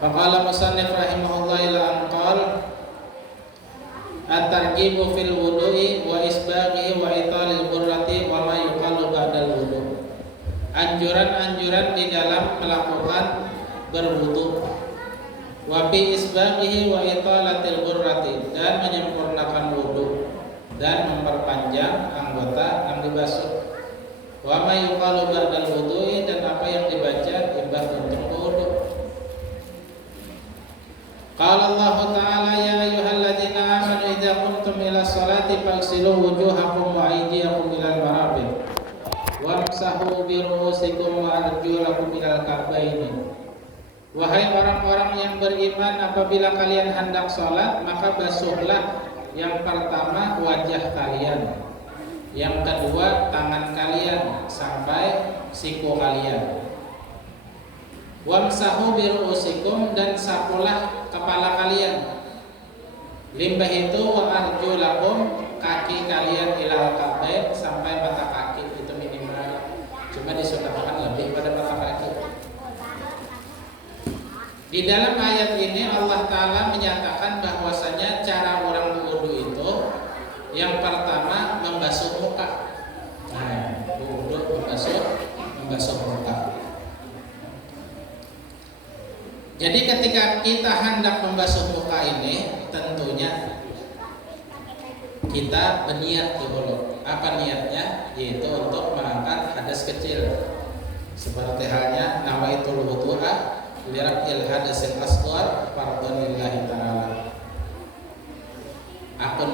Faqala musannif rahimahullah ila anqal at-targhibu fil wudu'i wa isbaghi wa italil burrati wa ma yuqalu ba'dal wudu'. Anjuran-anjuran di dalam melakukan berwudu, wa bi isbaghihi wa italatil burrati, dan menyempurnakan wudu dan memperpanjang anggota yang dibasuh. Wa ma yuqalu ba'dal wudu'i, dan apa yang dibaca ibad untuk wudu. Qala Allah Ta'ala ya ayyuhalladzina amanu idza qumtum ila sholati faghsilu wujuhakum wa aydiyakum ilal marafiq wamsahu bi ru'usikum wa arjulakum ilal ka'baini. Wahai orang-orang yang beriman, apabila kalian hendak sholat, maka basuhlah yang pertama wajah kalian, yang kedua tangan kalian sampai siku kalian. Wamsahu bi ru'usikum, dan sapulah kepala kalian. Limbah itu wa arjulakum, kaki kalian ilal ka'bain, sampai mata kaki. Itu minimal, cuma disunahkan lebih pada mata kaki. Di dalam ayat ini Allah Ta'ala menyatakan bahwasanya cara orang berwudu itu yang pertama membasuh muka. Nah, wudu membasuh muka. Jadi ketika kita hendak membasuh muka ini, tentunya kita berniat dulu. Apa niatnya? Yaitu untuk mengangkat hadas kecil. Seperti halnya nawaitul wudu'a liraf'il hadasil asghar fardhan lillahi ta'ala. Aku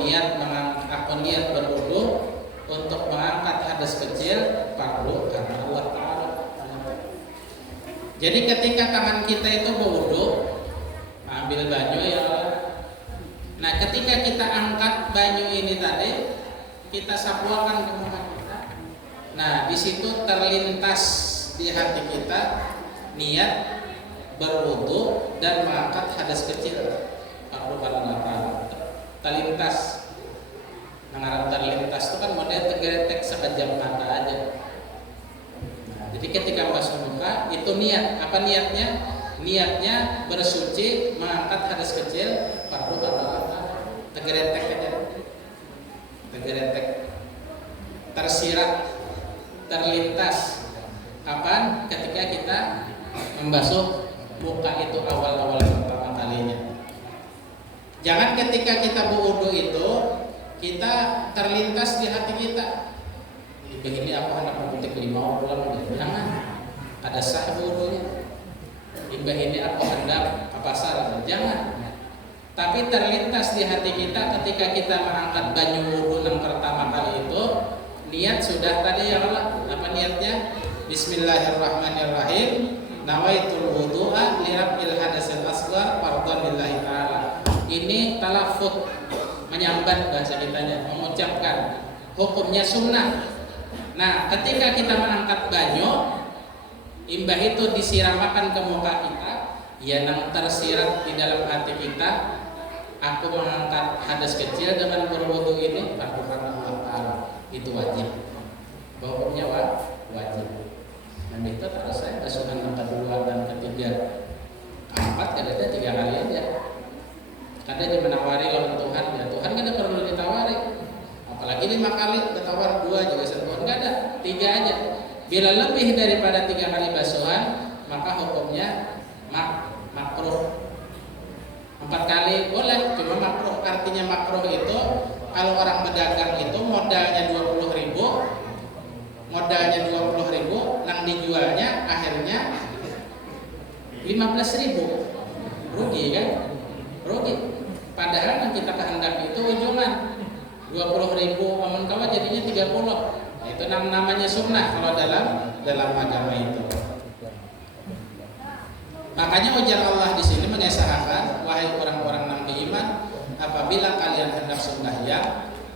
niat berwudu untuk mengangkat hadas kecil fardu karena Allah Ta'ala. Jadi ketika tangan kita itu berwudu, ambil banyu ya. Nah, ketika kita angkat banyu ini tadi, kita sapuakan ke muka kita. Nah, di situ terlintas di hati kita niat berwudu dan mengangkat hadas kecil fardu karena Allah Ta'ala. Terlintas. Mengarah terlintas itu kan model tergeretek sekejap mata aja. Jadi ketika basuh muka itu niat, apa niatnya? Niatnya bersuci, mengangkat hadas kecil, fardu karena tergeretek aja. Tergeretek, tersirat, terlintas. Kapan? Ketika kita membasuh muka itu awal-awal pertama kalinya. Jangan ketika kita berwudu itu kita terlintas di hati kita. Begini aku hendak membutik 5 bulan, jangan. Ada sah wudunya. Imbah ini aku hendak ke pasar, jangan. Tapi terlintas di hati kita ketika kita mengangkat banyu wudu yang pertama kali itu, niat sudah tadi ya Allah. Apa niatnya? Bismillahirrahmanirrahim. Nawaitul wudu'a liraf'il hadasil asghar fardhan lillahi ta'ala. Ini talaffuz, menyambat bahasa kitanya, mengucapkan. Hukumnya sunnah. Nah, ketika kita mengangkat banyu, imbah itu disiramakan ke muka kita, ya nang tersirat di dalam hati kita, aku mengangkat hadas kecil dengan berwudu ini fardu karena Allah Ta'ala. Itu wajib. Hukumnya wajib. Dan itu terus saya basuhan yang kedua dan ketiga, keempat, kadang-kadang 3 kali aja. Kadang dia menawari lawan Tuhan, ya Tuhan kan perlu ditawari. Apalagi 5 kali, ditawar 2 juga sentuhan, enggak ada, 3 aja. Bila lebih daripada 3 kali basuhan, maka hukumnya makruh. 4 kali boleh, cuma makruh. Artinya makruh itu kalau orang pedagang itu modalnya 20.000, nang dijualnya akhirnya 15.000, rugi kan? Rugi. Padahal yang kita kehendaki itu ujungan 20.000, amun kawan jadinya 30. Nah, itu namanya sunnah kalau dalam agama itu. Makanya ujar Allah di sini mengesahkan, wahai orang-orang yang beriman, apabila kalian hendak sembahyang,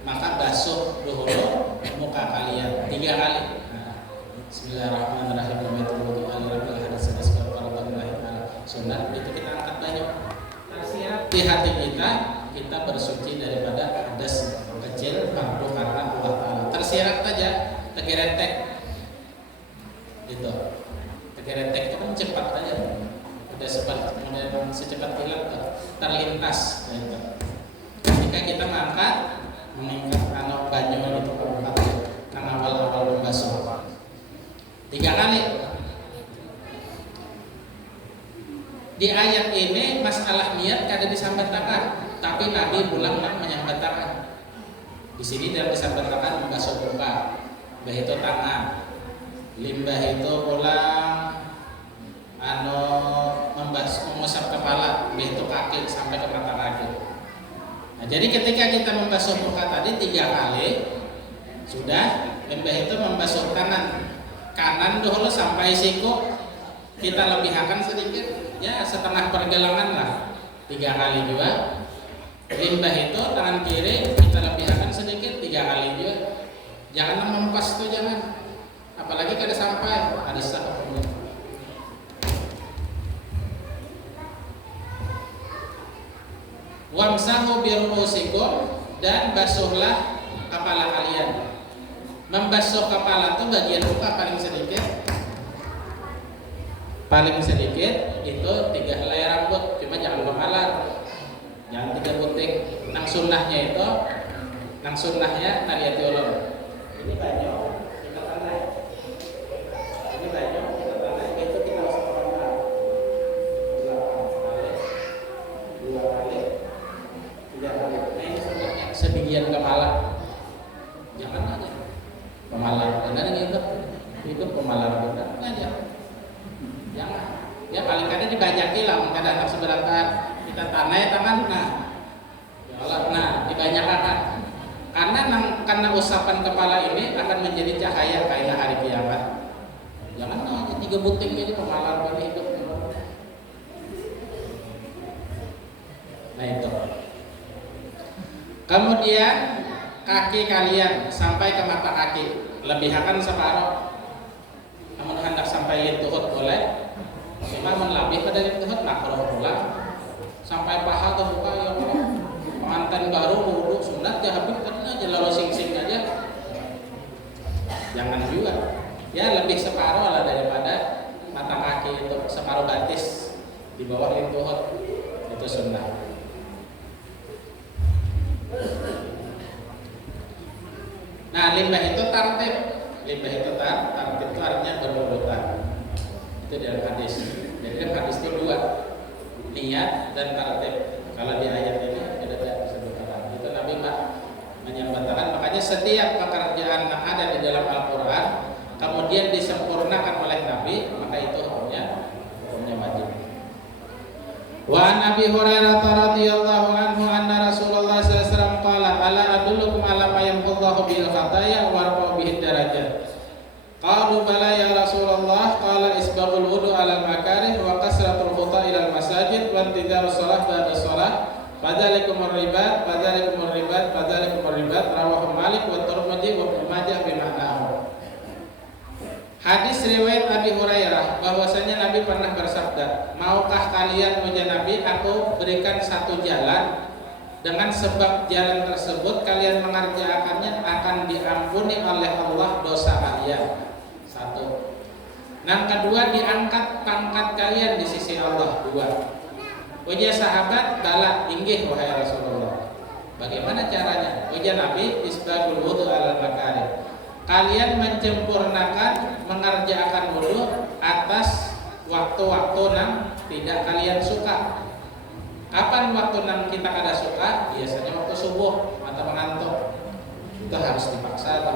maka basuh dulu muka kalian 3 kali. Bismillahirrahmanirrahim. Sunnah itu kita angkat banyu. Tersirat di hati kita bersuci daripada hadas kecil fardu karena Allah Ta'ala. Tersirat aja, tergeretek. Gitu. Tergeretek itu kan cepat aja. Udah seperti secepat kilat terlintas gitu. Ketika kita meningkat banyu itu karena awal-awal membasuh 3 kali. Di ayat ini masalah niat kada disampaikan, tapi Nabi pulang menyampaikan. Di sini dia disampaikan membasuh muka, limbah itu tangan, limbah itu pulang mengusap kepala, limbah itu kaki sampai ke mata kaki. Nah, jadi ketika kita membasuh muka tadi 3 kali, sudah limbah itu membasuh kanan dulu sampai siku, kita lebihkan sedikit, ya setengah pergelangan lah, 3 kali juga. Limbah itu tangan kiri kita lebihkan sedikit, 3 kali juga. Jangan mempas tuh, jangan. Apalagi kada sampai ada sah. Wamsahu biruusikum, dan basuhlah kepala kalian. Membasuh kepala itu bagian muka paling sedikit itu 3 helai rambut, cuma jangan kepala, jangan 3 butik. Nang sunnahnya tariati ulun. Ini banyak kita tanah. Ini banyak kita tanah, itu kita usah kepala. 2 kali, 3 kali. Nah, ini sunnahnya sebagian kepala. Jangan aja pemalar, dan hidup pemalar kita aja. Jangan. Ya paling kadang dibanyaki lah, kadang anak seberangkat kita tanah tangan, dibanyakan. Karena usapan kepala ini akan menjadi cahaya kayak hari kiamat. Jangan aja 3 buting ini pemalar pada hidup. Nah itu. Kemudian kaki kalian sampai ke mata kaki, lebihkan separuh. Namun hendak sampai lintuhut boleh. Memang lebih dari lintuhut makruh pula. Sampai paha ke muka, ya Allah. Pengantin baru wudu sunat ya habis aja lalu sing-sing aja. Jangan juga. Ya lebih separuh lah daripada mata kaki itu, separuh batis di bawah lintuhut. Itu sunnah. Nah, limbah itu tartib. Limbah itu tartib itu artinya berurutan. Itu dalam hadis. Jadi dalam hadis itu 2, niat dan tartib. Kalau di ayat ini ada disebutkan. Itu Nabi menyampaikan. Makanya setiap pekerjaan yang ada di dalam Al-Quran kemudian disempurnakan oleh Nabi, maka itu hukumnya wajib. Wa Nabi Hurairah radhiyallahu anhu anna Rasulullah sallallahu alaihi wasallam qala ala adullukum ala ma yamhullahu bil khataya wa yarfa'u bihi darajat. Qalu bala ya Rasulullah, qala isbagul wudu ala makarih wa kasratul khuta ila al masajid wa intidharus shalah ba'da shalah fadzalikumur ribat rawahu Malik wa Tirmidzi wa Ibnu Majah bima'nahu. Hadis riwayat Abi Hurairah bahwasanya Nabi pernah bersabda, maukah kalian punya Nabi, aku berikan satu jalan, dengan sebab jalan tersebut kalian mengerjakannya akan diampuni oleh Allah dosa kalian. 1. Yang kedua, diangkat pangkat kalian di sisi Allah. 2. Ujar sahabat, bala inggih wahai Rasulullah. Bagaimana caranya? Ujar Nabi, isbagul wudu ala makarih. Kalian menyempurnakan mengerjakan wudu atas waktu-waktu yang tidak kalian suka. Kapan waktu yang kita kada suka? Biasanya waktu subuh atau mengantuk. Itu harus dipaksa.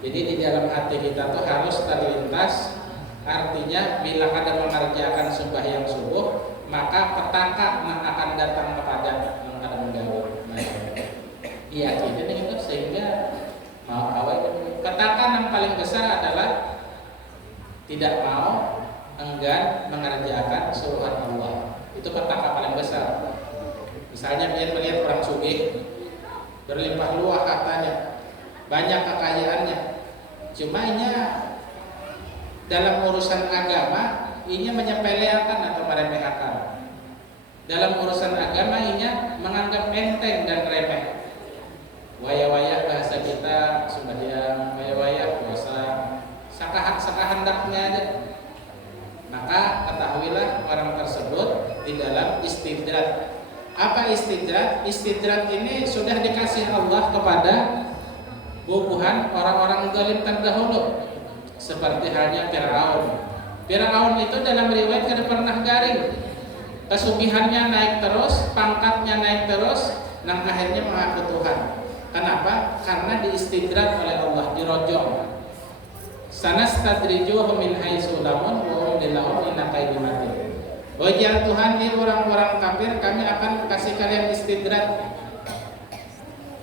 Jadi di dalam hati kita tuh harus terlintas. Artinya bila kada mengerjakan sembahyang subuh, maka petaka yang akan datang kepada yang kada mengganggu. Iya, jadi itu sehingga petaka yang paling besar adalah tidak mau, enggan mengerjakan suruhan Allah. Itu petaka paling besar. Misalnya melihat orang sugih, berlimpah luah katanya, banyak kekayaannya, cuma dalam urusan agama menyepelekan atau meremehkan. Dalam urusan agama menganggap enteng dan remeh. Waya-waya bahasa kita sembahyang, waya-waya puasa, sakahandaknya aja. Maka ketahuilah orang tersebut di dalam istidrat. Apa istidrat? Istidrat ini sudah dikasih Allah kepada bubuhan orang-orang zalim terdahulu, seperti halnya Firaun. Firaun itu dalam riwayat tidak pernah garing, kesugihannya naik terus, pangkatnya naik terus, dan akhirnya mengaku Tuhan. Kenapa? Karena diistidrat oleh Allah, dirojong. Sanastadrijuhum min haitsu lam wa umli lahum inna kaydi matin. Wajar Tuhan, ini orang-orang kafir kami akan kasih kalian istidrat.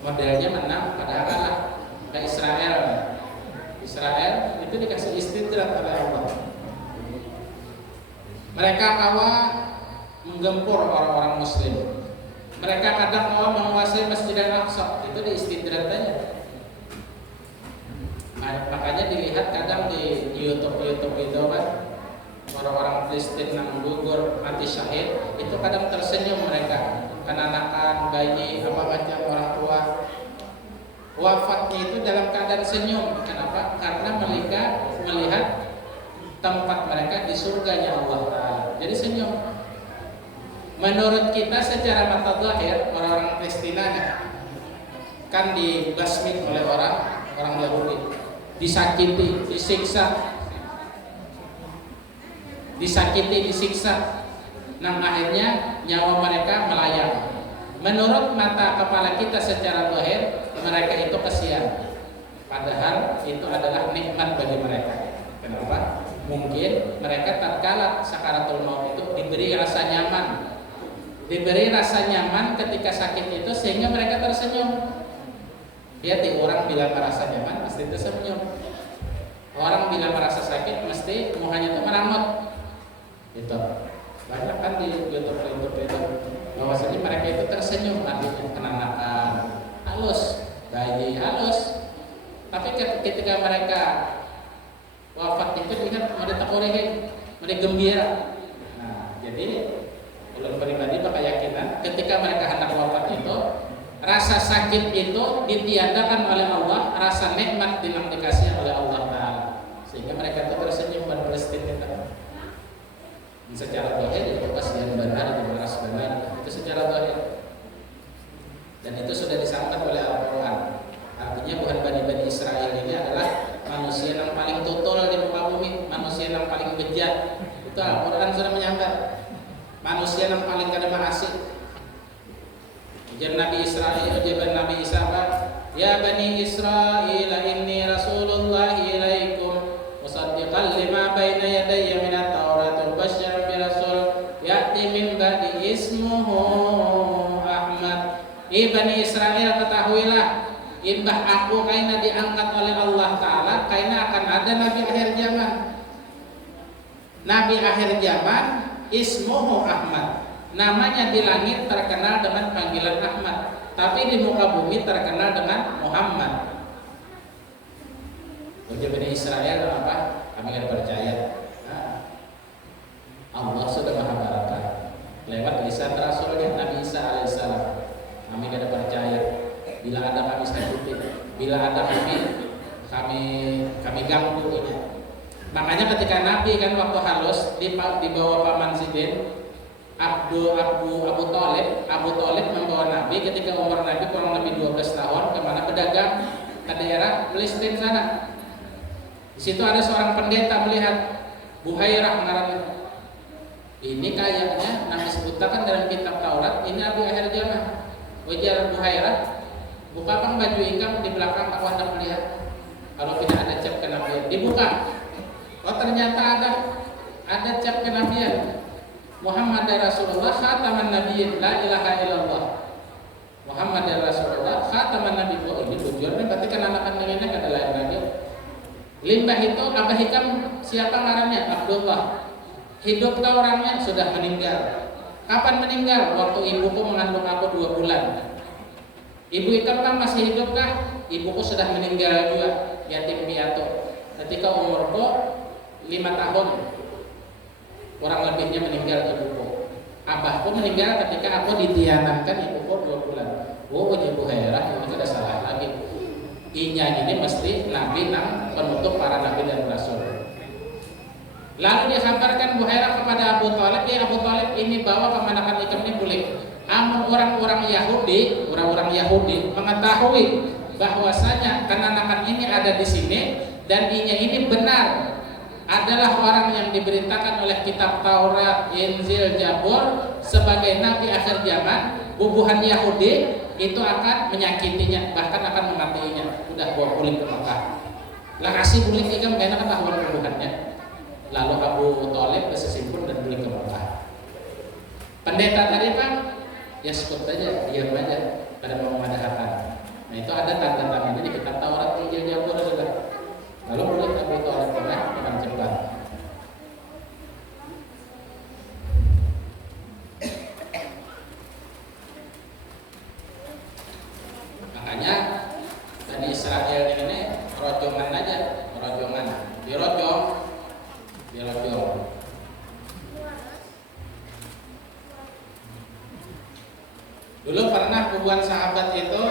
Modelnya menang padahal kalah. Kayak Israel. Israel itu dikasih istidrat oleh Allah. Mereka kawa menggempur orang-orang muslim. Mereka kadang kawa menguasai Masjid Al-Aqsa, itu diistidrat aja. Makanya dilihat kadang di YouTube itu kan, orang-orang Palestina yang gugur mati syahid, itu kadang tersenyum mereka, kenakan bayi apa macam orang tua wafatnya itu dalam keadaan senyum. Kenapa? Karena mereka melihat tempat mereka di surganya Allah Ta'ala, jadi senyum. Menurut kita secara mata zahir, orang-orang Palestina kan dibasmi oleh orang Yahudi, disakiti, disiksa, nah akhirnya nyawa mereka melayang. Menurut mata kepala kita secara zahir, mereka itu kasihan, padahal itu adalah nikmat bagi mereka. Kenapa? Mungkin mereka tatkala sakaratul maut itu diberi rasa nyaman ketika sakit itu, sehingga mereka tersenyum. Lihat, orang bila merasa nyaman pasti tersenyum. Orang bila merasa sakit mesti mukanya itu meramot. Itu banyak kan di YouTube itu bahwasanya mereka itu tersenyum, artinya kenakan, halus, bayi halus. Tapi ketika mereka wafat itu ingat mau ditakurehin, mau digembira. Nah, jadi ulun pribadi berkeyakinan ketika mereka hendak wafat itu, rasa sakit itu ditiadakan oleh Allah, rasa nikmat yang dikasih oleh Allah Ta'ala, sehingga mereka itu tersenyum berperistiwa. Secara zahir itu kasihan benar, dimeras benar, itu secara zahir, dan itu sudah disangkat oleh Al-Quran. Artinya bukan Bani Israel ini adalah manusia yang paling tutul di muka bumi, manusia yang paling bejat. Itu Al-Quran sudah menyangkat. Manusia yang paling kada asik. Ujian Nabi Israel, ujian Nabi Isa, ya Bani Israel, inni Rasulullah ilaikum musaddiqan lima baina yadayya minat Taurat wa basyyiran bi rasul ya'ti min ba'di ismuhu Ahmad. Bani Israel, ketahuilah, imbah aku kaina diangkat oleh Allah Ta'ala, kaina akan ada Nabi akhir zaman. Nabi akhir zaman ismuhu Ahmad, namanya di langit terkenal dengan panggilan Ahmad, tapi di muka bumi terkenal dengan Muhammad. Ujian Bani Israel apa? Kami tidak percaya. Allah sudah maha baraka lewat lisan Rasulnya Nabi Isa alaihissalam. Kami tidak percaya. Bila ada kami sakiti, bila ada kami ganggu ini. Makanya ketika Nabi kan waktu halus dibawa paman Sidin Abu Talib membawa Nabi ketika umur Nabi kurang lebih 12 tahun kemana berdagang ke daerah Palestina sana. Di situ ada seorang pendeta melihat Buhairah ngarannya. Ini kayaknya Nabi sebutkan dalam kitab Taurat, ini Nabi akhir zaman. Ujar Buhairah, buka bang baju ikam di belakang, aku hendak melihat. Kalau tidak ada cap kenabian, dibuka. Oh ternyata ada cap kenabian. Muhammad Rasulullah khataman nabiyyin, la ilaha illallah. Muhammad Rasulullah khataman nabiyyin. Oh ini tujuannya berarti kan anak-anak ini ada lain lagi. Limbah itu Abah Hikam siapa ngarannya? Abdullah. Hidup tak orangnya sudah meninggal. Kapan meninggal? Waktu ibuku mengandung aku 2 bulan. Ibu Hikam kan masih hidup kah? Ibuku sudah meninggal juga, yatim piatu. Ketika umurku 5 tahun, kurang lebihnya meninggal ibuku. Abahku meninggal ketika aku ditianatkan ibuku 2 bulan. Oh, Ibu Hairah ini tidak salah lagi. Inya ini mesti Nabi nang penutup para Nabi dan Rasul. Lalu dikabarkan Buhairah kepada Abu Talib, ya Abu Talib, ini ini bawa kemanakan ikam ini boleh. Amun orang-orang Yahudi mengetahui bahwasanya kenanakan ini ada di sini dan ini benar adalah orang yang diberitakan oleh kitab Taurat, Injil, Zabur sebagai nabi akhir zaman, bubuhan Yahudi itu akan menyakitinya, bahkan akan mematiinya. Udah bawa pulang ke Mekah. Lah kasih pulang ikam karena kan ahwal bubuhannya. Lalu Abu Thalib bersimpul dan pulang ke Mekah. Pendeta tadi Pak, ya sebut aja, diam aja pada mau mengadakan. Nah itu ada tanda-tandanya di kitab Taurat, Injil, Zabur sudah. Lalu boleh Abu Thalib pernah dengan cepat. Makanya Bani Israel ini rojongan aja, dirojong. Dulu pernah ribuan sahabat itu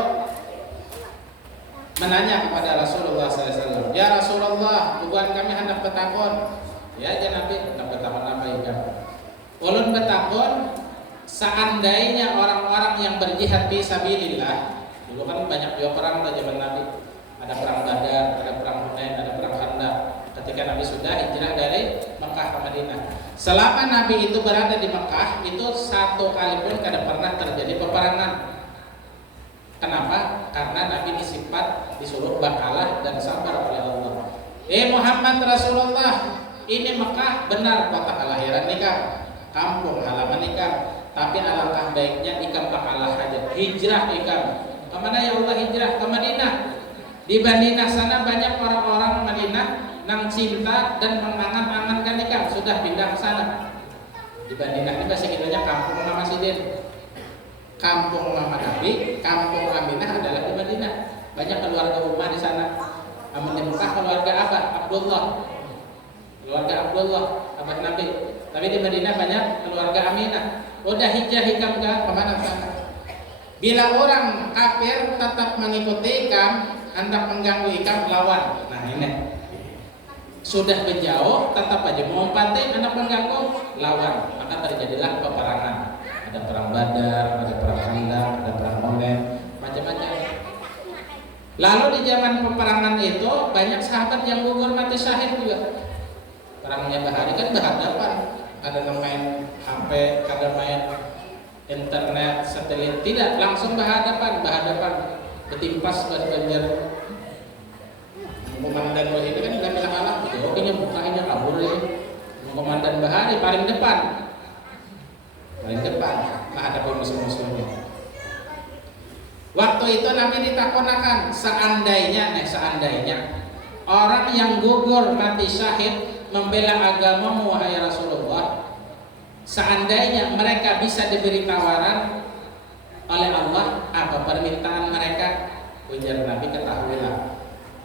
menanya kepada Rasulullah SAW, ya Rasulullah, ribuan kami hendak betakon. Ya aja Nabi, hendak betakon apa ikan? Ulun betakon, seandainya orang-orang yang berjihad fi sabilillah, dulu kan banyak juga perang pada zaman Nabi. Ada perang Badar, ada perang Hunain, ada perang Khandaq. Ketika Nabi sudah hijrah dari Mekah ke Madinah. Selama Nabi itu berada di Mekah, itu satu kali pun tidak pernah terjadi peperangan. Kenapa? Karena Nabi disifat disuruh bakalah dan sabar oleh Allah. Muhammad Rasulullah, ini Mekah benar kota kelahiran ikam, kampung halaman ikam, tapi alangkah baiknya ikam bakalah aja, hijrah ikam. Kemana ya Allah hijrah? Ke Madinah. Di Madinah sana banyak orang-orang Madinah nang cinta dan mengangan-angankan ikam, sudah pindah ke sana. Di Madinah ini bahasa Indonesia kampung Mama Sidin. Kampung Mama Nabi, kampung Aminah adalah di Madinah. Banyak keluarga rumah di sana. Amun di Mekah keluarga Abdullah, abah Nabi. Tapi di Madinah banyak keluarga Aminah. Udah hijrah ikam ke mana sana? Bila orang kafir tetap mengikuti ikam, hendak mengganggu ikam, lawan. Nah ini sudah menjauh, tetap aja mau pantai, hendak mengganggu, lawan. Maka terjadilah peperangan. Ada perang Badar, ada perang Khandaq, ada perang Hunain, macam-macam. Lalu di zaman peperangan itu banyak sahabat yang gugur mati syahid juga. Perangnya bahari kan berhadapan, ada yang main HP, ada main internet, satelit, tidak langsung berhadapan, ketimpas banjir. Komandan ini kan nggak bisa kalah, oke mukanya kabur ini. Komandan bahari paling depan menghadapi musuh-musuhnya. Waktu itu Nabi ditakonakan, seandainya orang yang gugur mati syahid membela agamamu wahai Rasulullah, seandainya mereka bisa diberi tawaran oleh Allah, apa permintaan mereka? Ujar Nabi, ketahuilah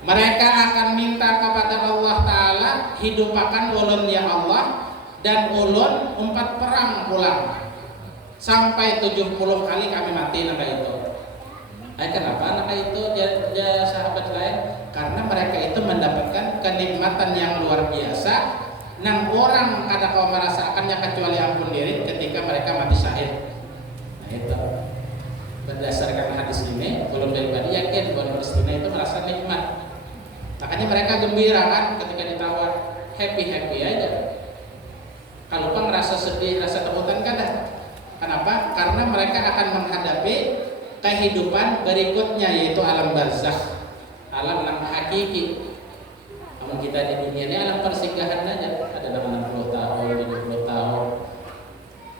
mereka akan minta kepada Allah Ta'ala, hidupakan ulun ya Allah, dan ulun 4 perang pulang sampai 70 kali kami mati naka itu. Kenapa naka itu ya sahabat lain? Karena mereka itu mendapatkan kenikmatan yang luar biasa nang orang kada kau merasakannya kecuali ampun diri ketika mereka mati syahid. Nah itu berdasarkan hadis ini, ulun pribadi yakin bahwa Palestina itu merasa nikmat. Makanya mereka gembira kan ketika ditawar, happy aja. Kalau pun ngerasa sedih, rasa takutan kada. Kenapa? Karena mereka akan menghadapi kehidupan berikutnya, yaitu alam barzakh, alam yang hakiki. Namun kita di dunia ini alam persinggahan aja. Ada 60 tahun, 70 tahun,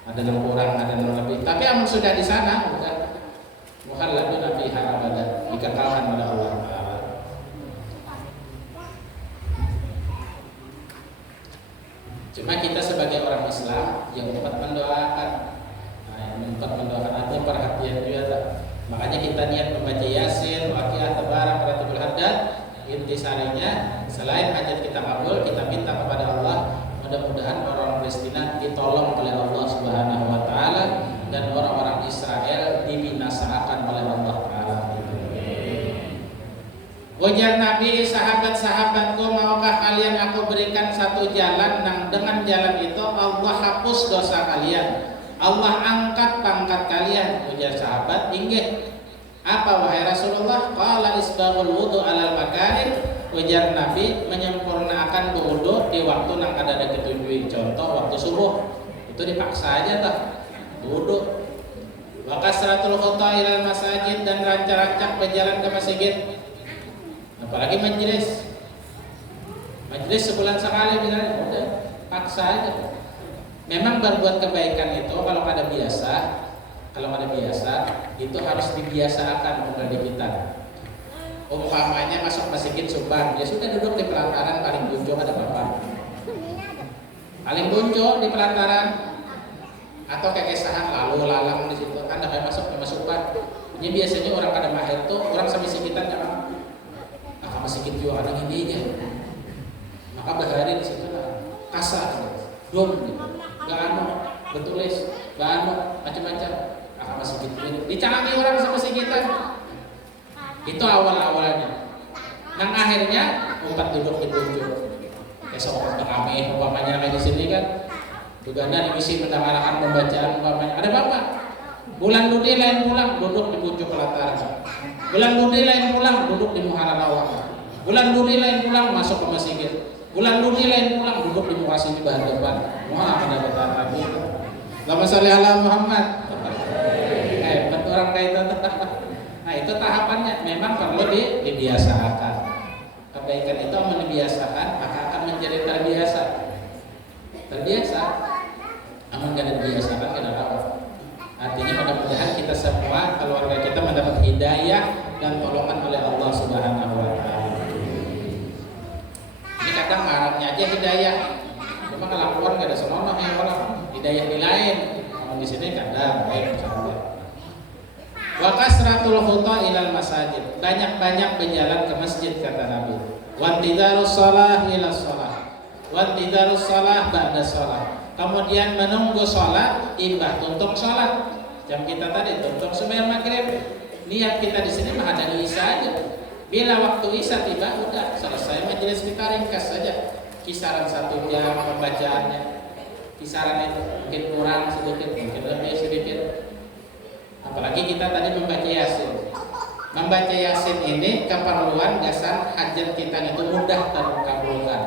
ada yang kurang, ada yang lebih. Tapi yang sudah di sana, bukan lagi nabi harabada, dikekalkan oleh Allah. Cuma kita sebagai orang Islam yang tempat mendoakan, artinya perhatian juga. Makanya kita niat membaca Yasin, Waqiah, Tabarak, Ratibul Haddad. Intisarinya selain hajat kita kabul, kita minta kepada Allah mudah-mudahan orang Palestina ditolong oleh Allah Subhanahu wa taala dan orang-orang Israel dibinasakan oleh Allah taala. Wajar Nabi, sahabat-sahabatku, maukah kalian aku berikan satu jalan, dengan jalan itu Allah hapus dosa kalian, Allah angkat pangkat kalian. Ujar sahabat, inggih. Apa wahai Rasulullah? Qala isbagul wudu alal makarim. Ujar Nabi, menyempurnakan wudu di waktu nang ada ketujuh. Contoh waktu subuh, itu dipaksa aja tah wudu. Wa kasratul khutha ilal masajid, dan rancak-rancak berjalan ke masjid. Apalagi majelis sebulan sekali misalnya, udah paksa aja. Memang berbuat kebaikan itu kalau ada biasa itu harus dibiasakan kembali kita. Umpamanya masuk masjid subuh, ya sudah duduk di pelataran paling ujung ada bapak. Paling ujung di pelataran, atau kayak kesahan lalu lalang di situ kan kayak masuk ke masjid. Ini biasanya orang kada mahir tuh orang sampai sekitar jangan. Maka masjid juga ada ininya. Maka berhari di situ lah kasar, dom gitu. Gak betulis, gak macam-macam. Maka masjid dicalangi orang sama sekitar. Itu awal-awalnya. Nang akhirnya umpat duduk di ujung. Esok waktu kami umpamanya kayak di sini kan. Juga ada misi mendengarkan pembacaan umpamanya. Ada bapak. Bulan Ludi lain pulang duduk di pucuk pelataran. Bulan Ludi lain pulang duduk di muhara lawak. Bulan Ludi lain pulang masuk ke masjid. Bulan Ludi lain pulang duduk di muka sini bahan depan. Wah, ada betara gitu. Allahumma sholli ala Muhammad. Betul orang kayak itu. Nah, itu tahapannya memang perlu dibiasakan. Kebaikan itu dibiasakan maka akan menjadi terbiasa. Aman gak dibiasakan kenapa? Artinya mudah-mudahan kita semua keluarga kita mendapat hidayah dan tolongan oleh Allah Subhanahu wa taala. Ini kadang harapnya aja hidayah. Cuma kalau keluar gak ada senonoh yang orang hidayah di lain. Kalau di sini kadang baik misalnya. Wa kasratul khutha ilal masajid. Banyak-banyak berjalan ke masjid kata Nabi. Wa tidarus shalah ila shalah. Wa tidarus shalah ba'da shalah. Kemudian menunggu sholat, imbah tuntung sholat. Jam kita tadi tuntung sembahyang maghrib. Niat kita di sini mah ada isya aja. Bila waktu isya tiba, udah selesai majelis kita ringkas saja. Kisaran 1 jam pembacaannya. Kisaran itu mungkin kurang sedikit, mungkin lebih sedikit. Apalagi kita tadi membaca Yasin. Membaca Yasin ini keperluan dasar hajat kita itu mudah terkabulkan.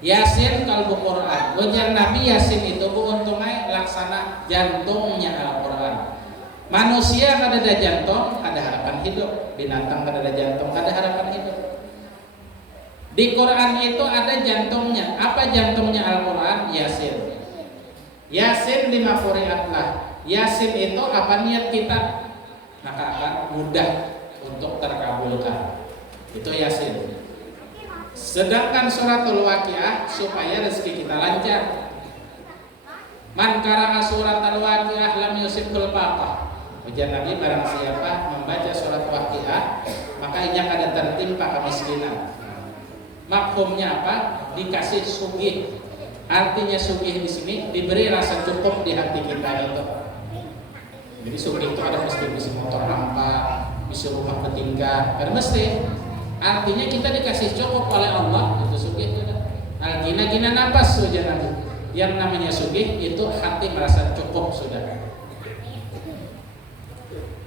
Yasin kalbu Quran. Ujar Nabi Yasin itu untungnya laksana jantungnya Al-Quran. Manusia kada ada jantung, ada harapan hidup. Binatang kada ada jantung, kada harapan hidup. Di Quran itu ada jantungnya. Apa jantungnya Al-Quran? Yasin. Yasin 5 qiraatlah. Yasin itu apa niat kita, maka akan mudah untuk terkabulkan. Itu Yasin. Sedangkan suratul Waqiah supaya rezeki kita lancar. Man qara'a suratul Waqiah lam yusibul faqah. Ujar Nabi, barang siapa membaca surat Waqiah maka ia akan tertimpa kemiskinan. Makhumnya apa? Dikasih sugih. Artinya sugih di sini diberi rasa cukup di hati kita itu. Jadi sugih itu ada mesti bisa motor nampak, bisa rumah bertingkat, kan mesti. Artinya kita dikasih cukup oleh Allah, itu sugih itu. Al-gina nafas sudah Nabi. Yang namanya sugih itu hati merasa cukup sudah.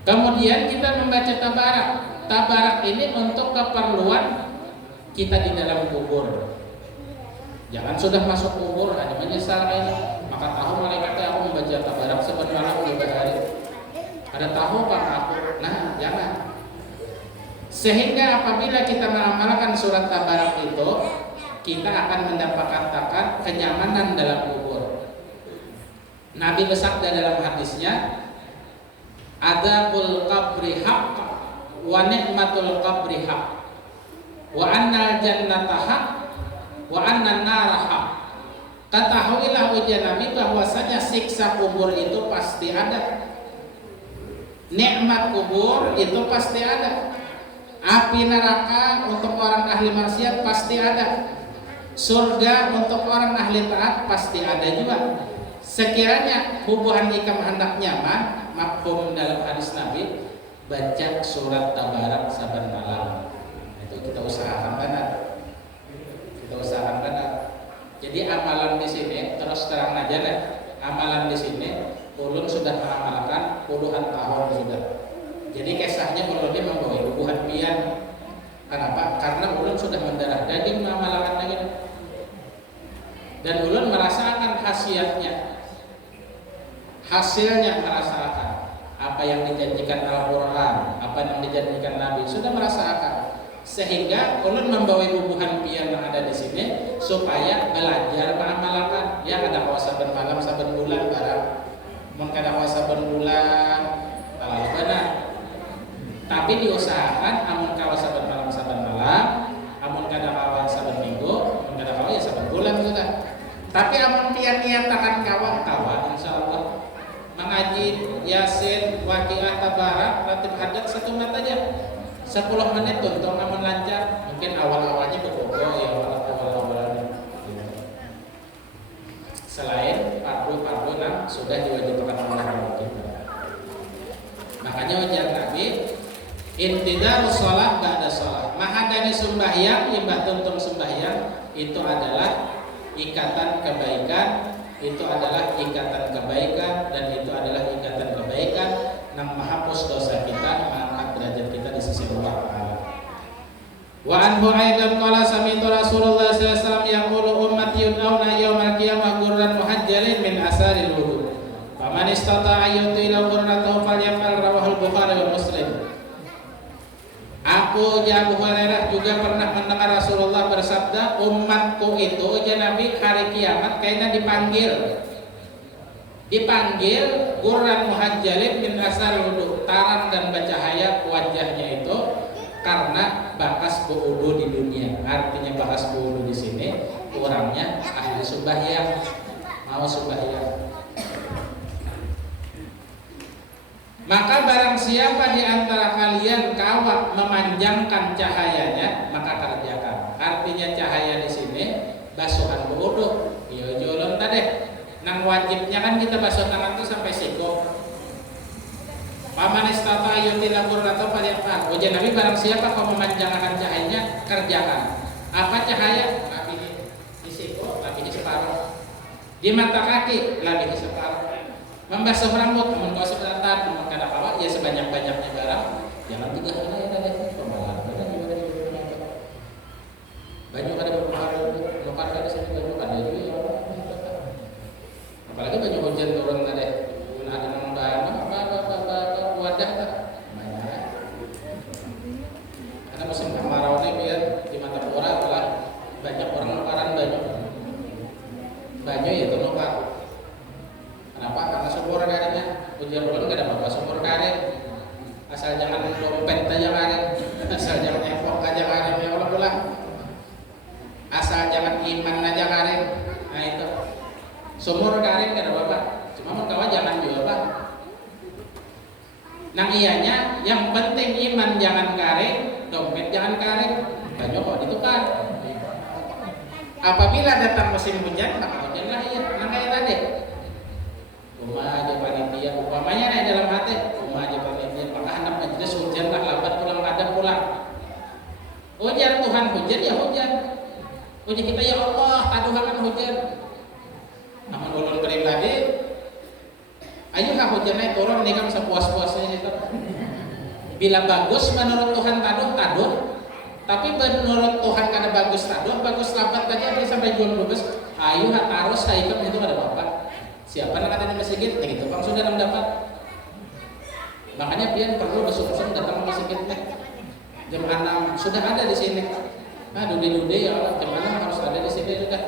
Kemudian kita membaca tabarak. Tabarak ini untuk keperluan kita di dalam kubur. Jangan sudah masuk kubur hanya menyesal ini. Maka tahu malaikatnya aku membaca tabarak sebenarnya 3 hari. Ada tahu pak aku? Nah, jangan. Sehingga apabila kita mengamalkan surat tabarak itu, kita akan mendapatkan kenyamanan dalam kubur. Nabi bersabda dalam hadisnya, Adzabul qabri haqq wa ni'matul qabri haqq wa annal jannata haqq wa annan nara haqq. Ketahuilah ujian Nabi bahwasanya siksa kubur itu pasti ada. Nikmat kubur itu pasti ada. Api neraka untuk orang ahli maksiat pasti ada. Surga untuk orang ahli taat pasti ada juga. Sekiranya hubungan ikam hendak nyaman, makhum dalam hadis Nabi, baca surat tabarak saban malam. Itu kita usahakan benar. Jadi amalan di sini terus terang aja deh. Amalan di sini sudah mengamalkan puluhan tahun sudah. Jadi kisahnya ulunnya membawa bubuhan pian. Kenapa? Karena ulun sudah mendarah daging mengamalkan daging. Dan ulun merasakan khasiatnya, hasilnya merasakan apa yang dijanjikan Al-Quran, apa yang dijanjikan Nabi, sudah merasakan. Sehingga ulun membawa bubuhan pian yang ada di sini supaya belajar mengamalkan. Ya ada saben malam saben bulan barang, mun kada saben bulan kalau benar. Tapi diusahakan amun kawa saben malam saben malam, amun kada kawa saben minggu, amun kada kawa ya saben bulan sudah. Tapi amun pian niatakan kawa insyaallah mengaji Yasin, Waqiah, Tabarak, Ratib Hadat 1 mat aja. 10 menit tuntung amun lancar. Mungkin awal-awalnya berbohong ya awal-awalnya. Selain fardu-fardu yang sudah diwajibkan oleh kita. Makanya ujar Nabi, intidar sholat ba'da sholat. Mahadani sembahyang, imbah tuntung sembahyang itu adalah ikatan kebaikan, itu adalah ikatan kebaikan, dan itu adalah ikatan kebaikan yang menghapus dosa kita, mengangkat derajat kita di sisi Allah Taala. Wa anhu aidan qala sami'tu Rasulullah sallallahu alaihi wasallam yaqulu ummati yud'auna yaumal qiyamah ghurran muhajjalin min asaril wudu. Faman istata'a yutila ghurratahu falyaf'al, rawahul Bukhari wa Muslim. Aku Abu Hurairah juga pernah mendengar Rasulullah bersabda, umatku itu ya Nabi hari kiamat kayaknya dipanggil ghurran muhajjalin min asar wudu, tarang dan bercahaya wajahnya itu karena bakas wudu di dunia. Artinya bakas wudu di sini orangnya ahli sembahyang, mau sembahyang. Maka barang siapa di antara kalian kawat memanjangkan cahayanya, maka kerjakan. Artinya cahaya di sini basuhan wudu. Iya jualan tadi. Nang wajibnya kan kita basuh tangan itu sampai siku. Paman istata yutil qurrata falyafal. Ujian Nabi barang siapa kau memanjangkan cahayanya, kerjakan. Apa cahaya? Lebih di siku, lebih di separuh. Di mata kaki, lebih di separuh. Membasuh rambut, namun kau sebentar, namun kada kawa, ya sebanyak-banyaknya barang. Jangan 3 hari ya tadi. Pemahaman kada juga ada. Baju kada berpengaruh, lokar kada sini baju kada juga ya. Apalagi baju hujan turun tadi. Ada nang apa wadah tak. Banyak. Karena musim kemarau ini biar di mata orang lah banyak orang nukaran baju. Baju itu nukar. Kenapa? Karena sumur karetnya hujan bulan gak ada apa-apa sumur karet. Asal jangan dompet aja karet, asal jangan efok aja karet ya Allah pula. Asal jangan iman aja karet. Nah itu sumur karet gak ada apa-apa. Cuma mau jangan juga apa. Nah ianya yang penting iman jangan karet, dompet jangan karet. Banyak kok ditukar. Apabila datang musim hujan maka hujanlah ya. Nah kayak tadi. Rumah aja panitia, umpamanya nih dalam hati, rumah aja panitia, maka hendak majelis hujan tak lambat pulang ada pulang. Hujan Tuhan hujan ya hujan. Hujan kita ya Allah, taduhan hujan. Namun ulun pribadi, ayo hujannya turun nih kan sepuas-puasnya itu. Bila bagus menurut Tuhan taduh. Tapi menurut Tuhan kada bagus taduh, bagus lambat aja dia sampai jam 12. Ayo harus haikam itu ada apa-apa. Siapa yang ada di masjid? Ya gitu, Bang sudah mendapat. Makanya pian perlu besok-besok datang ke masjid jam 6 sudah ada di sini. Nah, dude ya Allah, jam 6 harus ada di sini sudah.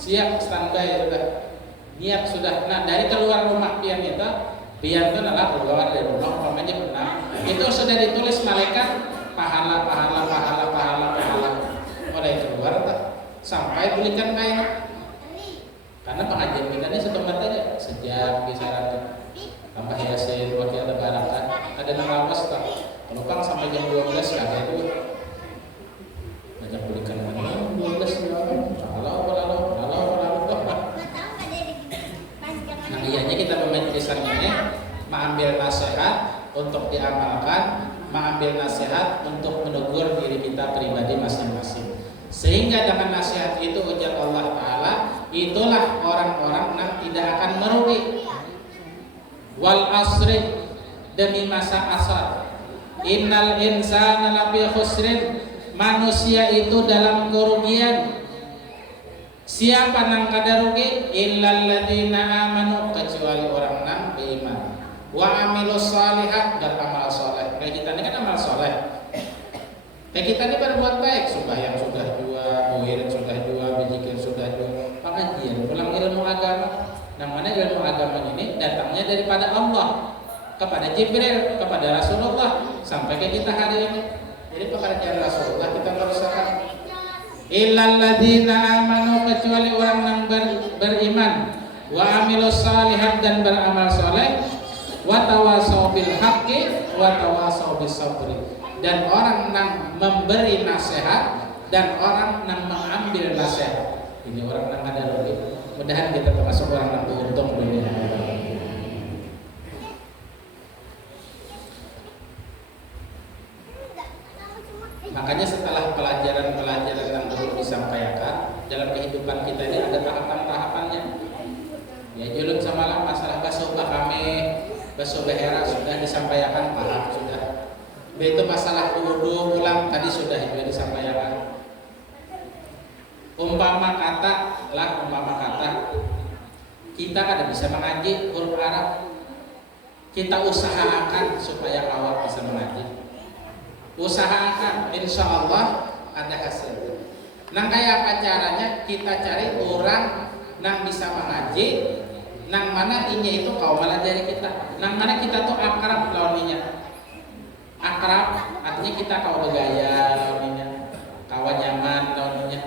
Siap standby sudah. Niat sudah. Nah, dari keluar rumah pian itu adalah keluar dari rumah umpamanya pernah. Itu sudah ditulis malaikat pahala. Mulai keluar sampai belikan kain. Karena pengajian kita ini satu mat aja sejak kisaran tambah Yasin, Waqiah, Tabarak ada nang lawas tak penumpang sampai jam 12 ada itu banyak belikan mana 12 kalau nah ianya kita memajelisan ini mengambil nasihat untuk diamalkan, mengambil nasihat untuk menegur diri kita pribadi masing-masing. Sehingga dengan nasihat itu ujar Allah Ta'ala, itulah orang-orang yang tidak akan merugi. wal asri, demi masa asar. Innal insana lafi khusrin, manusia itu dalam kerugian. Siapa nang kada rugi? Illal ladzina amanu, kecuali orang nang beriman. Wa amilus shalihat, beramal soleh. Kayak kita ini kan amal soleh. Kayak kita ini berbuat baik, sembahyang sudah dua, wirid sudah dua, berzikir sudah dua, pengajian, ulang ilmu agama. Namanya ilmu agama ini datangnya daripada Allah kepada Jibril, kepada Rasulullah sampai ke kita hari ini. Jadi pekerjaan Rasulullah kita berusaha. Illal ladzina amanu, kecuali orang yang beriman, wa amilus shalihat, dan beramal soleh, wa tawasau bil haqqi wa tawasau bis sabri, dan orang yang memberi nasihat dan orang yang mengambil nasihat. Ini orang yang ada rugi. Mudah-mudahan kita termasuk orang yang beruntung dunia. Makanya setelah pelajaran-pelajaran yang dulu disampaikan dalam kehidupan kita ini ada tahapan-tahapannya. Ya julun samalah masalah basuh bakame, basuh behera sudah disampaikan, paham sudah. Itu masalah wudu ulang tadi sudah juga disampaikan. Umpama kata kita kada bisa mengaji huruf Arab, kita usahakan supaya awak bisa mengaji. Usahakan, insya Allah ada hasil. Nang kayak apa caranya? Kita cari orang nang bisa mengaji, nang mana inya itu kau malah dari kita, nang mana kita tuh akrab lawannya. Akrab artinya kita kau bergaya lawannya, kawan nyaman lawannya.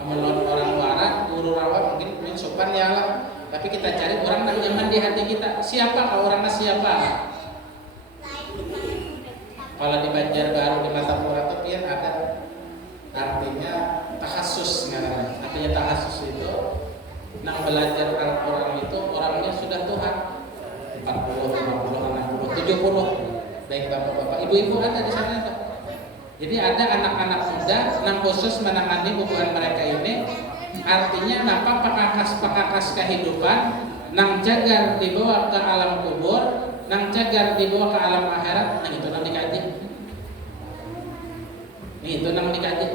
Amun orang luar, guru rawat mungkin sopan ya lah. Tapi kita cari orang nang nyaman di hati kita. Siapa kau orangnya siapa? Kalau di Banjarbaru di Matapura itu pian ada artinya tahasus namanya. Artinya tahasus itu nang belajar Al-Qur'an itu orangnya sudah Tuhan 40, 50, 60, 70. Baik bapak-bapak, ibu-ibu ada di sana Pak. Jadi ada anak-anak muda nang khusus menangani bukuan mereka ini. Artinya napa pakakas kehidupan nang jagar dibawa ke alam kubur, nang jagar dibawa ke alam akhirat. Nah itu nang dikaji. Itu nang dikaji.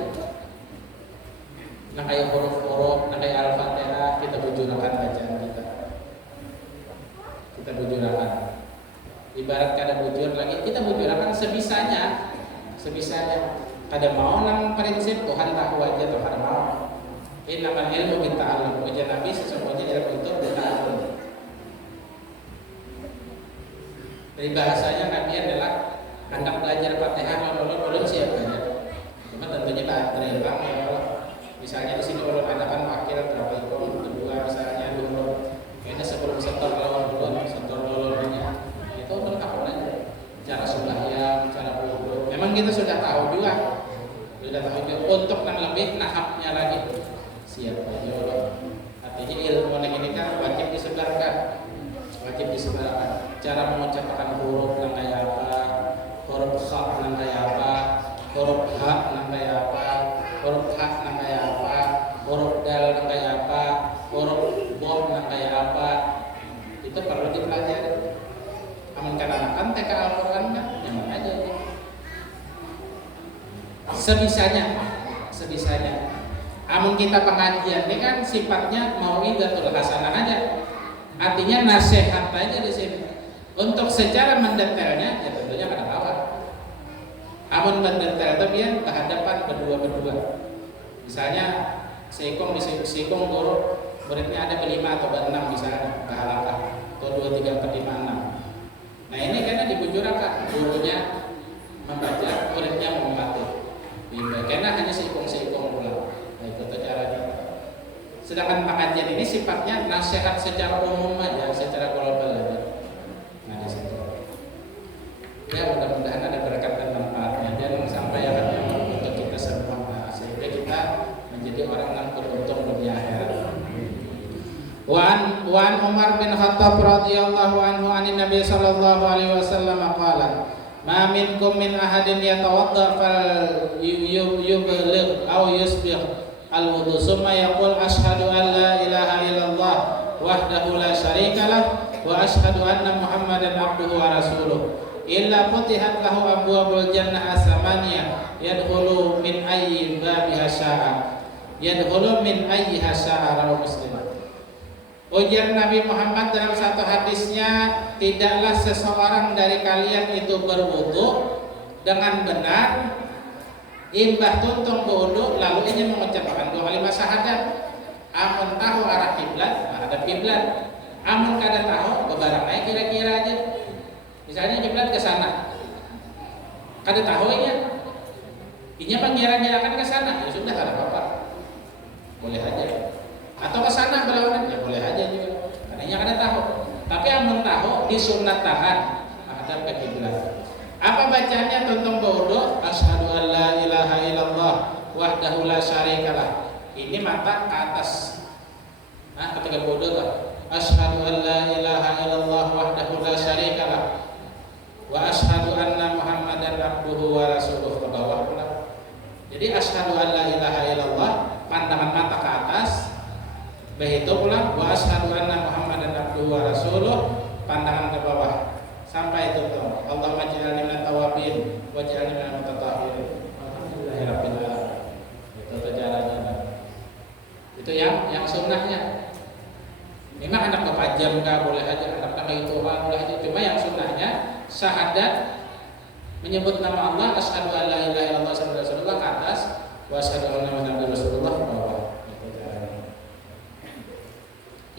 Nang kayak huruf-huruf, nang kayak Al-Fatihah kita bujurakan bacaan kita. Kita bujurakan. Ibarat kada bujur lagi, kita bujurakan sebisanya. Kada mau nang prinsip Tuhan tahu aja tuh kada mau. Innamal ilmu bitta'allum. Ujian Nabi sesungguhnya ilmu itu bitta'allum. Dari bahasanya Nabi adalah hendak belajar Fatihah ulun siapa ya. Cuma tentunya baterai bang ya kalau misalnya di sini ulun adakan wakil berapa ikon kedua misalnya dulu. Kayaknya sebelum setor lawan ulun setor ulunnya itu ulun tahu aja cara sembahyang, cara wudu. Memang kita sudah tahu juga. Untuk yang lebih nahapnya lagi. Siapa aja Allah. Artinya ilmu ini kan wajib disebarkan. Cara mengucapkan huruf nang kayak apa, huruf kha nang kayak apa, huruf ha nang kayak apa, huruf ha nang kayak apa, huruf dal nang kayak apa, huruf bob nang kayak apa. Itu perlu dipelajari. Amun kan TK Al-Qur'an kan yang aja. Sebisanya. Amun kita pengajian ini kan sifatnya mau'idatul hasanah aja. Artinya nasihat aja di sini. Untuk secara mendetailnya ya tentunya kada tahu. Amun mendetail itu dia berhadapan berdua. Misalnya seikong guru muridnya ada berlima atau berenam misalnya kehalakah atau 2, 3, 4, 5, 6. Nah ini karena dibujurakan gurunya membaca, muridnya membaca. Karena hanya seikong pula. Nah itu caranya. Sedangkan pengajian ini sifatnya nasihat secara umum aja, secara global aja. Nah di situ. Ya mudah-mudahan ada berkat dan manfaatnya dan sampai yang untuk kita semua, sehingga kita menjadi orang yang beruntung dunia akhirat. Wan Umar bin Khattab radhiyallahu anhu anin Nabi sallallahu alaihi wasallam qala ma minkum min ahadin yatawadda fal yubligh aw yusbigh al-wudu summa yaqul asyhadu an la ilaha illallah wahdahu la syarika lah wa asyhadu anna Muhammadan abduhu wa rasuluh. Illa futihat lahu abwabul jannah as-samaniyah yadkhulu min ayyi babiha syaa. Yadkhulu min ayyiha syaa, rawahu Muslim. Ujar Nabi Muhammad dalam satu hadisnya, tidaklah seseorang dari kalian itu berwudu dengan benar, imbah tuntung wudu lalu ingin mengucapkan dua kalimat syahadat. Amun tahu arah kiblat, menghadap kiblat. Amun kada tahu, bebarang naik kira-kira aja. Misalnya kiblat ke sana, kada tahu ya, inya pengira-ngirakan ke sana, ya sudah kada apa-apa, boleh aja. Atau ke sana berlawanan, ya boleh aja juga, karena inya kada tahu. Tapi amun tahu disunatakan menghadap ke kiblat. Apa bacaannya tuntung wudu? Asyhadu an la ilaha illallah wahdahu la syarikalah. Ini mata ke atas. Nah, ketika wudu tuh, asyhadu an la ilaha illallah wahdahu la syarikalah wa asyhadu anna Muhammadan abduhu wa rasuluh, ke bawah pula. Jadi asyhadu an la ilaha illallah, pandangan mata ke atas. Begitu pula wa asyhadu anna Muhammadan abduhu wa rasuluh, pandangan ke bawah. Sampai itu tuh. Allahumma ij'alni minat tawabin wa ij'alni minal mutatahhirin. Alhamdulillahirabbil alamin. Itu caranya. Itu yang sunnahnya. Memang anak kepajam kah boleh aja, anak itu boleh aja. Cuma yang sunnahnya syahadat menyebut nama Allah, asyhadu an la ilaha illallah wa rasulullah ke atas, wa asyhadu anna Muhammadan rasulullah ke bawah.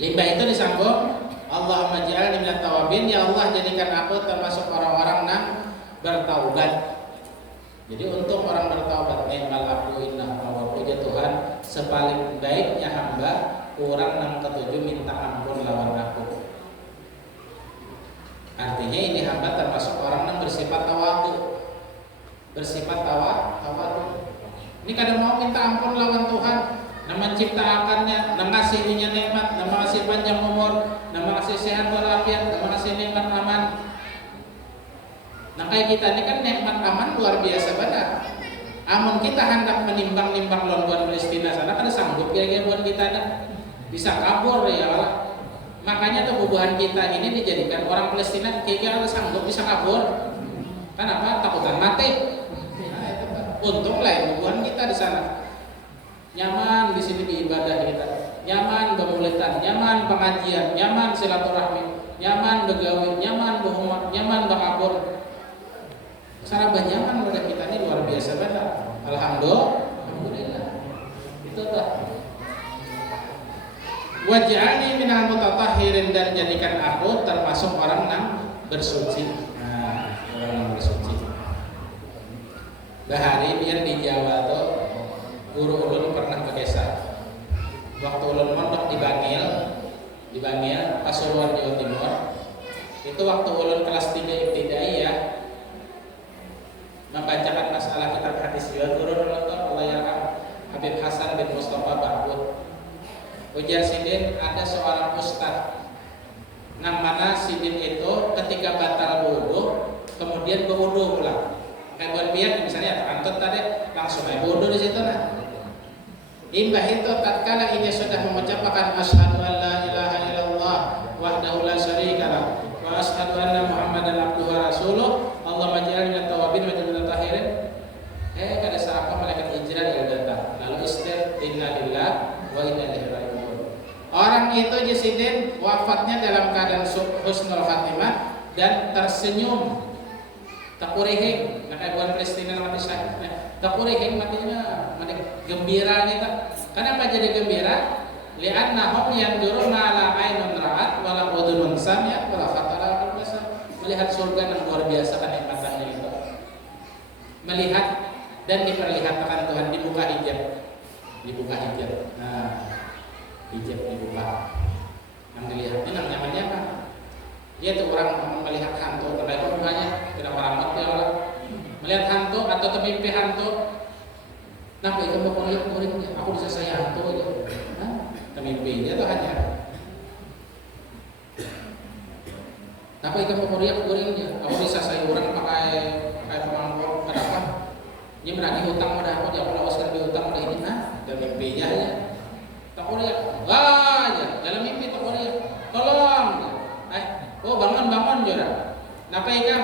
Limbah itu disambung, Allahumma ij'alni minat tawabin, ya Allah jadikan aku termasuk orang-orang yang bertaubat. Jadi untuk orang bertaubat, ni'mal abdu innahu puja Tuhan, sepaling baiknya hamba, orang yang ketujuh minta ampun lawan aku. Artinya ini hamba termasuk orang yang bersifat tawadu. Bersifat tawadu. Ini kadang mau minta ampun lawan Tuhan, yang menciptakannya, yang ngasihnya nikmat, yang ngasih panjang umur, yang ngasih sehat walafiat, yang ngasih nikmat aman. Nah kayak kita ini kan nikmat aman luar biasa benar. Amun kita hendak menimbang-nimbang lawan Palestina sana, kan sanggup kira-kira buat kita nih. Bisa kabur ya Allah. Makanya tuh bubuhan kita ini dijadikan orang Palestina kira-kira sanggup bisa kabur. Kenapa? Takutan mati. Nah, itu kan. Untung lah bubuhan kita di sana. Nyaman di sini beribadah kita. Nyaman bemulitan, nyaman pengajian, nyaman silaturahmi, nyaman begawi, nyaman berhormat, nyaman berkabur. Sarabah nyaman oleh kita ini luar biasa banget. Alhamdulillah. Itu dah. Waj'alni minal mutatahhirin, dan jadikan aku termasuk orang yang bersuci. Nah, orang yang bersuci. Bahari biar di Jawa tuh guru ulun pernah berkisah. Waktu ulun mondok di Bangil, Pasuruan Jawa Timur. Itu waktu ulun kelas 3 ibtidaiyah membacakan masalah kitab hadis juga guru ulun tuh Allah yarham Habib Hasan bin Mustafa Ba'bud. Ujar Sidin, ada seorang ustaz nang mana Sidin itu ketika batal wudu kemudian berwudu ulang. Kayak buat biar misalnya antut tadi langsung aja wudu di situ nah. Imbah itu tatkala ia sudah mengucapkan asyhadu an la ilaha illallah wahdahu la syarikalah wa asyhadu anna Muhammadan abduhu wa rasuluh, Allahumma ij'alni minat tawabin wa minat mutahhirin. Kada sarapa malaikat hijrah yang datang. Lalu istighfar inna lillahi wa inna ilaihi raji'un. Orang itu Sidin wafatnya dalam keadaan husnul khatimah dan tersenyum. Takurihing, nak buat Palestina mati syahid. Takurihing matinya, mati gembira kita. Kenapa jadi gembira? Li'annahum yanzuru ma la ainun ra'at wa la udhunun sami'at wa la khatara al basar. Melihat surga yang luar biasa kenikmatannya itu. Melihat dan diperlihatkan Tuhan, dibuka hijab. Nah, hijab dibuka. Yang dilihatnya namanya apa? Dia tuh orang melihat hantu, terbaik mukanya tidak orang ya orang. Melihat hantu atau termimpi hantu. Nah, itu mau lihat muridnya, aku bisa saya hantu aja. Nah, termimpi dia tuh hanya. Nah, itu mau lihat muridnya, aku bisa saya orang pakai pemangku, kenapa? Dia menagih hutang pada aku, dia kalau usir hutang pada ini, nah, termimpinya ya. Tak boleh, wah, ya, dalam mimpi tak boleh, tolong. Oh bangun jora. Napa ikam?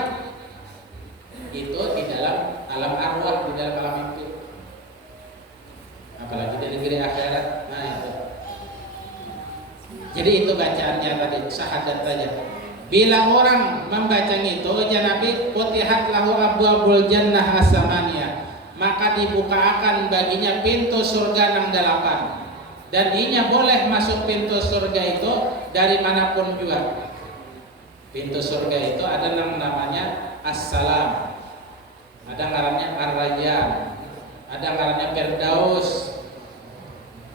Itu di dalam alam arwah, di dalam alam mimpi. Apalagi di negeri akhirat. Nah itu. Jadi itu bacaannya tadi, syahadat saja. Bila orang membaca itu, ya Nabi, futihat lahu abwabul jannah as-samaniyah, maka dibukakan baginya pintu surga yang 8. Dan inya boleh masuk pintu surga itu dari manapun juga. Pintu surga itu ada yang namanya As-Salam, ada ngarannya Ar-Rayyan, ada ngarannya Firdaus,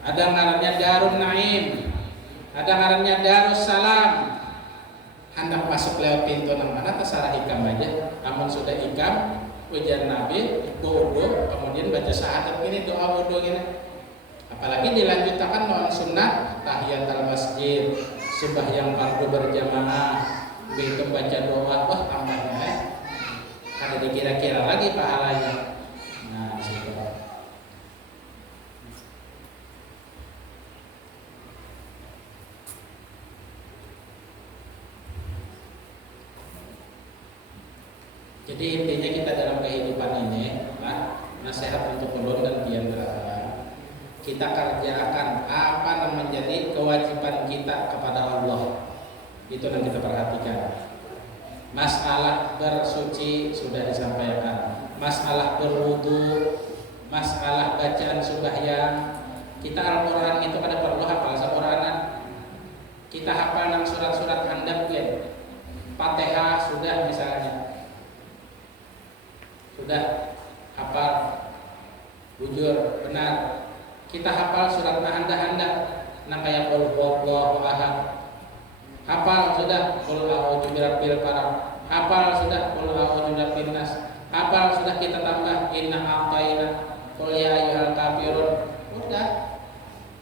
ada ngarannya Darun Naim, ada ngarannya Darussalam. Hendak masuk lewat pintu yang mana terserah ikam aja. Namun sudah ikam, ujar Nabi, wudu, kemudian baca syahadat ini, doa wudu ini. Apalagi dilanjutkan non sunnah tahiyatul masjid, sembahyang fardu berjamaah, begitu baca doa, wah tambahnya ada dikira-kira lagi pahalanya. Nah, situ. Jadi intinya kita dalam kehidupan ini, nasihat untuk ulun dan diantara kita kerjakan apa yang menjadi kewajiban kita kepada Allah. Itu yang kita perhatikan. Masalah bersuci sudah disampaikan, masalah berwudu, masalah bacaan sembahyang. Kita Al-Quran itu ada perlu hafal Al-Quranan. Kita hafal nang surat-surat handap ya. Fatihah sudah misalnya. Sudah hafal, bujur benar. Kita hafal surat handa-handa, nah kayak qul huwallahu ahad. Hafal sudah qul a'udzu birabbil falaq. Hafal sudah qul a'udzu birabbin nas. Hafal sudah kita tambah inna a'tayna qul ya ayyuhal kafirun. Udah.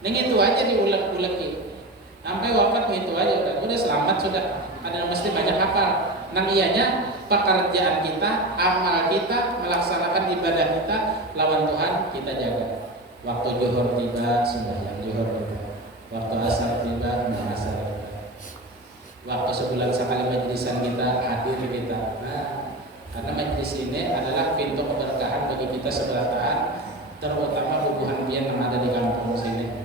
Ning itu aja diuleg-ulegi. Sampai wafat itu aja udah selamat sudah. Ada mesti banyak hafal. Nang iyanya pekerjaan kita, amal kita, melaksanakan ibadah kita lawan Tuhan kita jaga. Waktu zuhur tiba, sembahyang zuhur. Waktu asar tiba, asar. Waktu sebulan sekali majlisan kita hadir kita. Nah, karena majlis ini adalah pintu keberkahan bagi kita sebelataan, terutama bubuhan pian yang ada di kampung sini.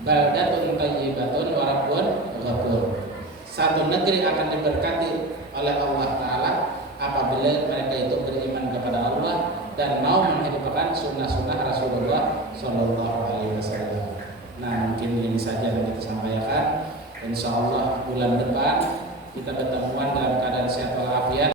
Baldatun thayyibatun wa rabbun ghafur. Satu negeri akan diberkati oleh Allah Ta'ala apabila mereka itu beriman kepada Allah dan mau menghidupkan sunnah-sunnah Rasulullah Shallallahu Alaihi Wasallam. Nah, mungkin ini saja yang kita sampaikan. Insya Allah bulan depan kita bertemuan dalam